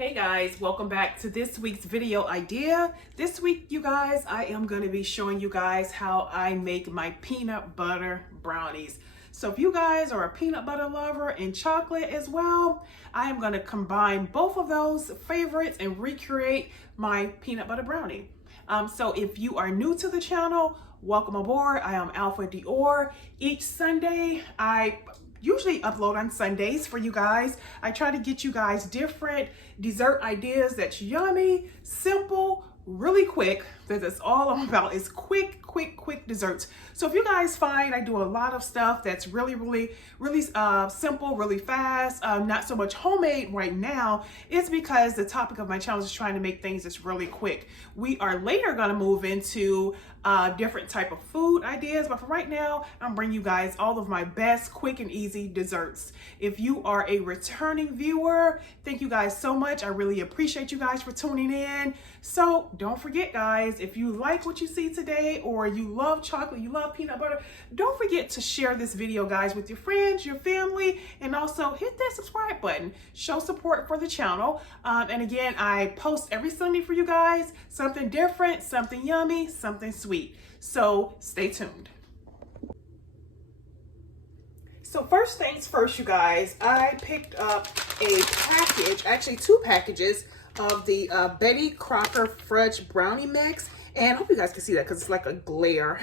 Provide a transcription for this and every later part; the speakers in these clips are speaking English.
Hey guys, welcome back to this week's video idea. This week, you guys, I am going to be showing you guys how I make my peanut butter brownies. So if you guys are a peanut butter lover and chocolate as well, I am going to combine both of those favorites and recreate my peanut butter brownie. So if you are new to the channel, welcome aboard. I am AlphaDior. Each Sunday, I usually upload on Sundays for you guys. I try to get you guys different dessert ideas that's yummy, simple, really quick, because that's all I'm about is quick desserts. So if you guys find I do a lot of stuff that's really simple, really fast, not so much homemade right now, it's because the topic of my channel is trying to make things that's really quick. We are later going to move into different type of food ideas, but for right now, I'm bringing you guys all of my best quick and easy desserts. If you are a returning viewer, thank you guys so much. I really appreciate you guys for tuning in. So don't forget, guys, if you like what you see today, or you love chocolate, you love peanut butter, don't forget to share this video, guys, with your friends, your family, and also hit that subscribe button. Show support for the channel. And again, I post every Sunday for you guys, something different, something yummy, something sweet. So stay tuned. So first things first, you guys, I picked up a package, actually two packages of the Betty Crocker Fudge Brownie Mix. And I hope you guys can see that because it's like a glare.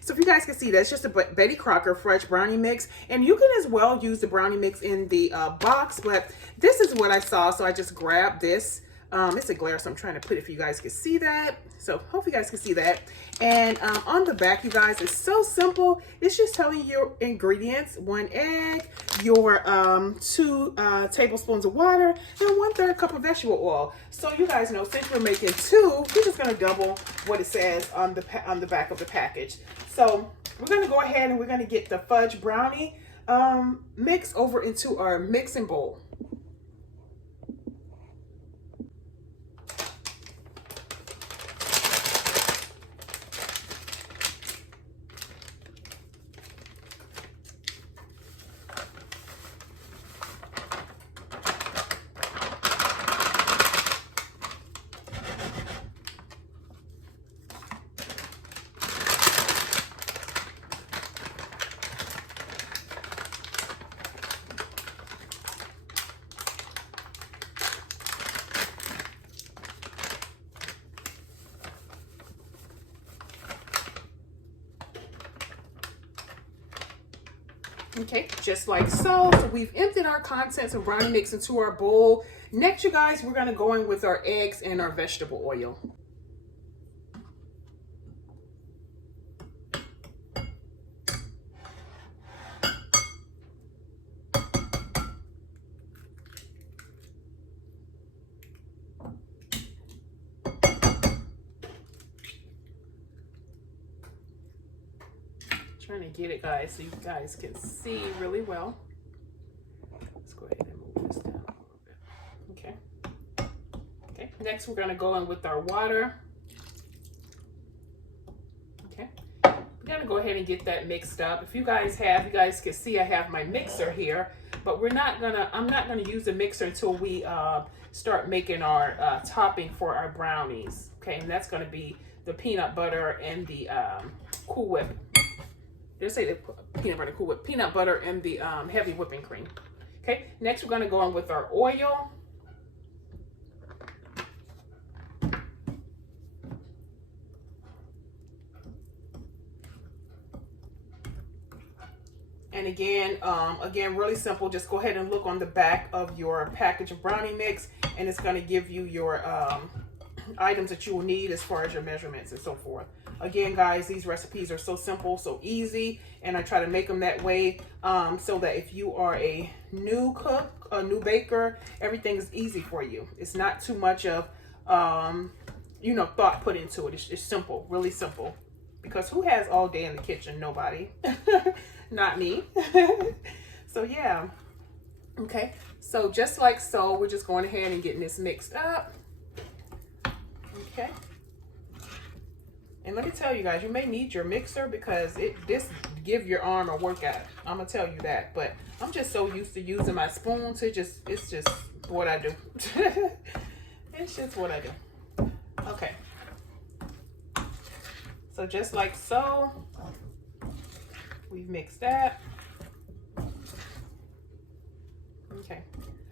So if you guys can see that, it's just a Betty Crocker Fudge Brownie Mix. And you can as well use the brownie mix in the box, but this is what I saw, so I just grabbed this. It's a glare, so I'm trying to put it if you guys can see that. So hope you guys can see that. And on the back, you guys, it's so simple. It's just telling you your ingredients: 1 egg, your 2 tablespoons of water, and 1/3 cup of vegetable oil. So you guys know, since we're making 2, we're just gonna double what it says on the back of the package. So we're gonna go ahead and we're gonna get the fudge brownie mix over into our mixing bowl. Okay, just like so. So we've emptied our contents of brownie mix into our bowl. Next, you guys, we're gonna go in with our eggs and our vegetable oil. Trying to get it, guys, so you guys can see really well. Let's go ahead and move this down a little bit. Okay, next we're going to go in with our water. Okay, we're going to go ahead and get that mixed up. If you guys can see I have my mixer here, but I'm not gonna use the mixer until we start making our topping for our brownies. Okay, and that's going to be the peanut butter and the Cool Whip. They say the peanut butter Cool Whip, peanut butter and the heavy whipping cream. Okay, next we're gonna go in with our oil. And again, really simple. Just go ahead and look on the back of your package of brownie mix, and it's gonna give you your items that you will need as far as your measurements and so forth. Again, guys, these recipes are so simple, so easy, and I try to make them that way so that if you are a new cook, a new baker, everything is easy for you. It's not too much of thought put into it. It's simple, really simple. Because who has all day in the kitchen? Nobody. Not me. So yeah. Okay, so just like so, we're just going ahead and getting this mixed up. Okay. And let me tell you guys, you may need your mixer because this give your arm a workout. I'm gonna tell you that. But I'm just so used to using my spoon to it's just what I do. It's just what I do. Okay. So just like so, we've mixed that. Okay.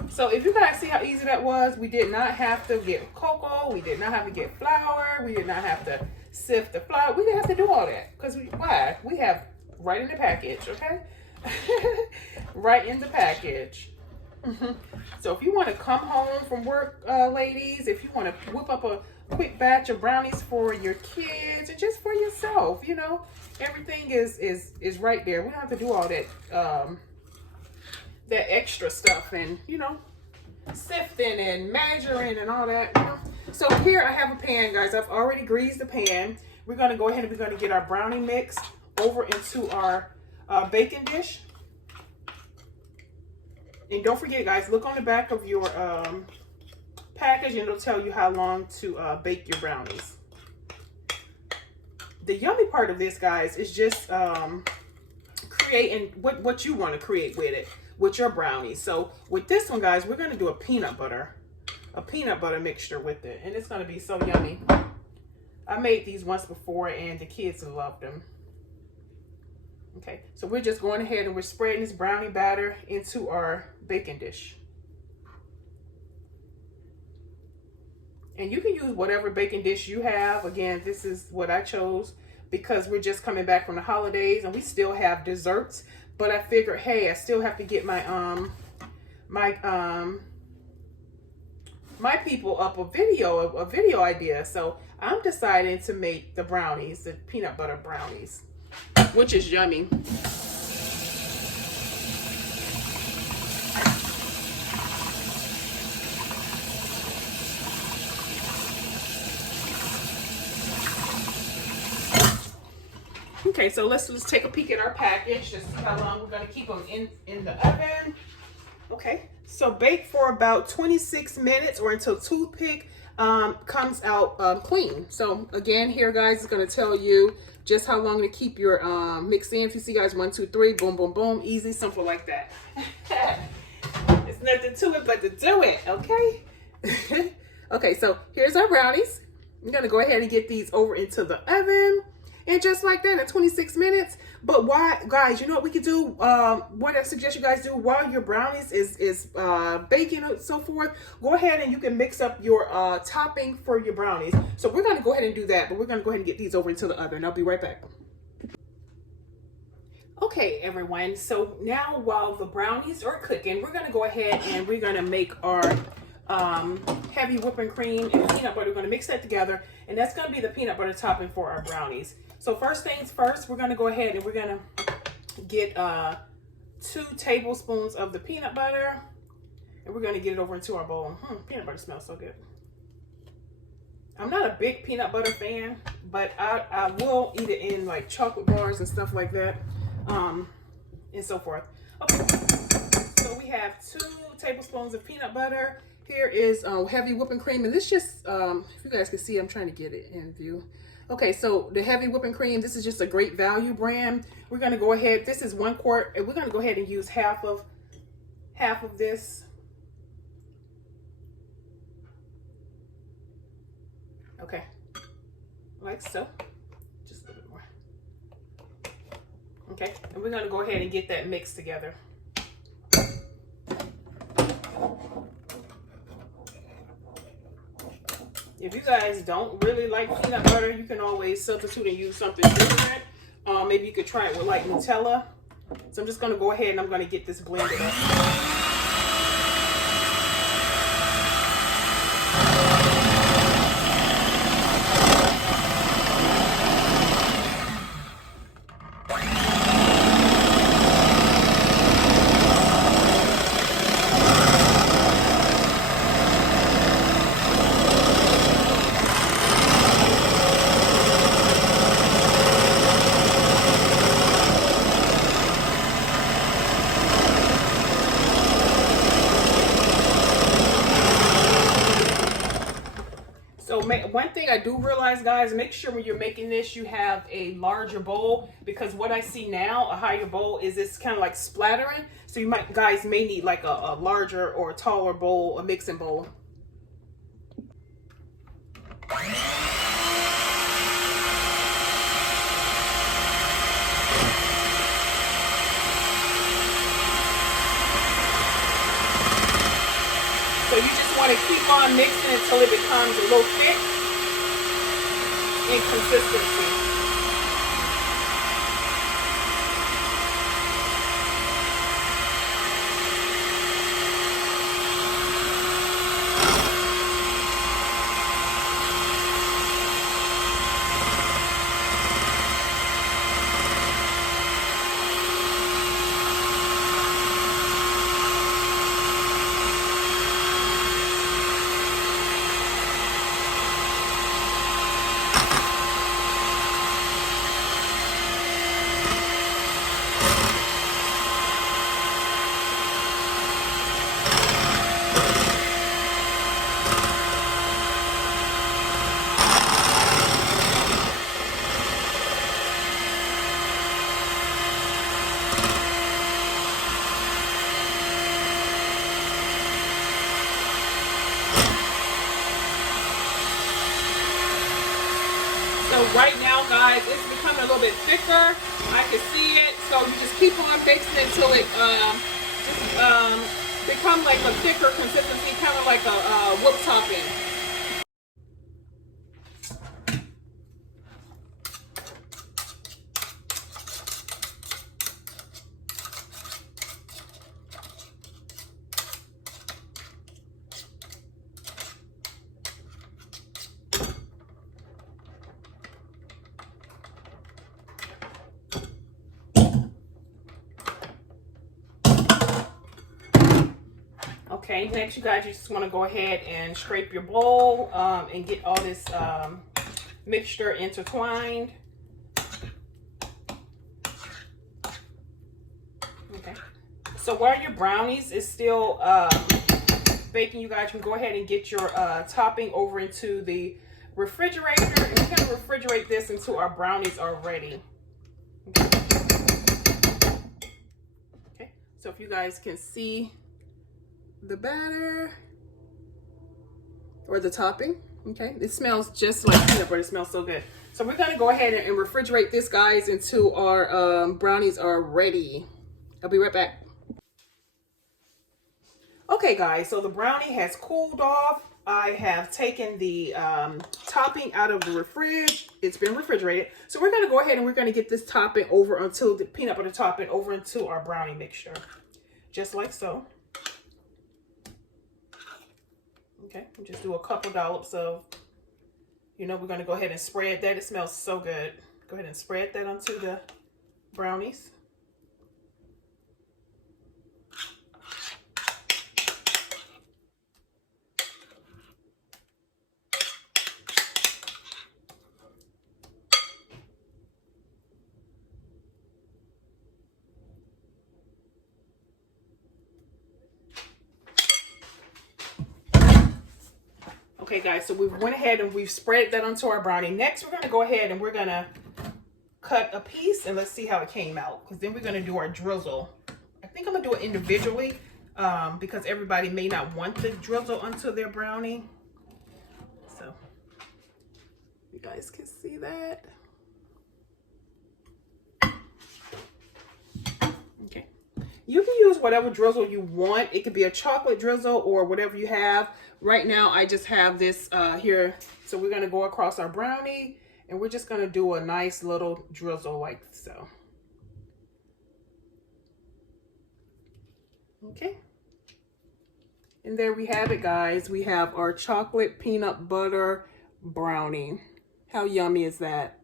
So if you guys see how easy that was, we did not have to get cocoa. We did not have to get flour. We did not have to sift the flour. We didn't have to do all that because why? We have right in the package, okay? Right in the package. So if you want to come home from work, ladies, if you want to whip up a quick batch of brownies for your kids and just for yourself, you know, everything is right there. We don't have to do all that that extra stuff and, you know, sifting and measuring and all that, you know. So here I have a pan, guys. I've already greased the pan. We're going to go ahead and we're going to get our brownie mix over into our baking dish. And don't forget, guys, look on the back of your package and it'll tell you how long to bake your brownies. The yummy part of this, guys, is just creating what you want to create with it, with your brownies. So with this one, guys, we're going to do a peanut butter mixture with it. And it's going to be so yummy. I made these once before and the kids loved them. Okay, so we're just going ahead and we're spreading this brownie batter into our baking dish. And you can use whatever baking dish you have. Again, this is what I chose because we're just coming back from the holidays and we still have desserts. But I figured, hey, I still have to get my my people up a video idea. So I'm deciding to make the brownies, the peanut butter brownies, which is yummy. Okay, so let's take a peek at our package, just see how long we're going to keep them in the oven. Okay, so bake for about 26 minutes or until toothpick comes out clean. So again, here, guys, is going to tell you just how long to keep your mix in. If you see, guys, 1, 2, 3, boom, boom, boom, easy, simple like that. There's nothing to it but to do it, okay? Okay, so here's our brownies. I'm going to go ahead and get these over into the oven. And just like that in 26 minutes. But why, guys, you know what we could do? What I suggest you guys do while your brownies is baking and so forth, go ahead and you can mix up your topping for your brownies. So we're going to go ahead and do that, but we're going to go ahead and get these over into the oven. I'll be right back. Okay, everyone. So now while the brownies are cooking, we're going to go ahead and we're going to make our heavy whipping cream and peanut butter. We're going to mix that together, and that's going to be the peanut butter topping for our brownies. So first things first, we're going to go ahead and we're going to get 2 tablespoons of the peanut butter, and we're going to get it over into our bowl. Peanut butter smells so good. I'm not a big peanut butter fan, but I will eat it in like chocolate bars and stuff like that, and so forth. Okay, so we have 2 tablespoons of peanut butter. Here is heavy whipping cream, and this just, if you guys can see, I'm trying to get it in view. Okay, so the heavy whipping cream, this is just a Great Value brand. We're going to go ahead, this is 1 quart, and we're going to go ahead and use half of this. Okay, like so, just a little bit more. Okay, and we're going to go ahead and get that mixed together. If you guys don't really like peanut butter, you can always substitute and use something different. Maybe you could try it with like Nutella. So I'm just going to go ahead and I'm going to get this blended up. one thing I do realize, guys, make sure when you're making this, you have a larger bowl, because what I see now, a higher bowl, is it's kind of like splattering. So you guys may need like a larger or a taller bowl, a mixing bowl. So you just want to keep on mixing until it becomes a little thick in consistency. So right now, guys, it's becoming a little bit thicker. I can see it. So you just keep on mixing until it become like a thicker consistency, kind of like a whip topping. Okay, next you guys, you just want to go ahead and scrape your bowl and get all this mixture intertwined. Okay, so while your brownies is still baking, you guys can go ahead and get your topping over into the refrigerator, and we're going to refrigerate this until our brownies are ready. Okay, so if you guys can see the batter or the topping, okay, it smells just like peanut butter. It smells so good. So we're going to go ahead and refrigerate this, guys, until our brownies are ready. I'll be right back. Okay, guys, so the brownie has cooled off. I have taken the topping out of the fridge. It's been refrigerated. So we're going to go ahead and we're going to get this topping over until the peanut butter topping over into our brownie mixture, just like so. Okay, we'll just do a couple dollops of, we're going to go ahead and spread that. It smells so good. Go ahead and spread that onto the brownies. Okay, guys, so we went ahead and we've spread that onto our brownie. Next, we're going to go ahead and we're going to cut a piece and let's see how it came out, because then we're going to do our drizzle. I think I'm going to do it individually because everybody may not want the drizzle onto their brownie. So you guys can see that. Okay. You can use whatever drizzle you want. It could be a chocolate drizzle or whatever you have. Right now, I just have this here. So we're going to go across our brownie and we're just going to do a nice little drizzle like so. Okay. And there we have it, guys. We have our chocolate peanut butter brownie. How yummy is that?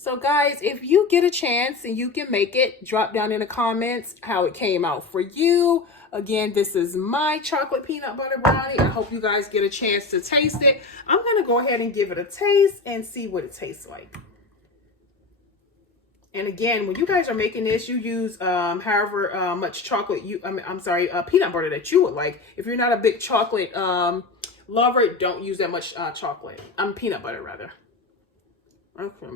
So guys, if you get a chance and you can make it, drop down in the comments how it came out for you. Again, this is my chocolate peanut butter brownie. I hope you guys get a chance to taste it. I'm going to go ahead and give it a taste and see what it tastes like. And again, when you guys are making this, you use however much chocolate peanut butter that you would like. If you're not a big chocolate lover, don't use that much chocolate. Peanut butter rather. Okay.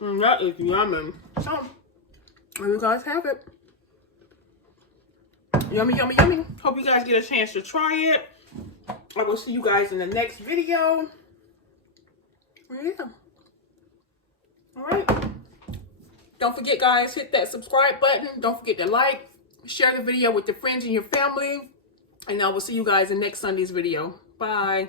That is yummy. So, there you guys have it. Yummy, yummy, yummy. Hope you guys get a chance to try it. I will see you guys in the next video. Yeah. Alright. Don't forget, guys, hit that subscribe button. Don't forget to like, share the video with your friends and your family. And I will see you guys in next Sunday's video. Bye.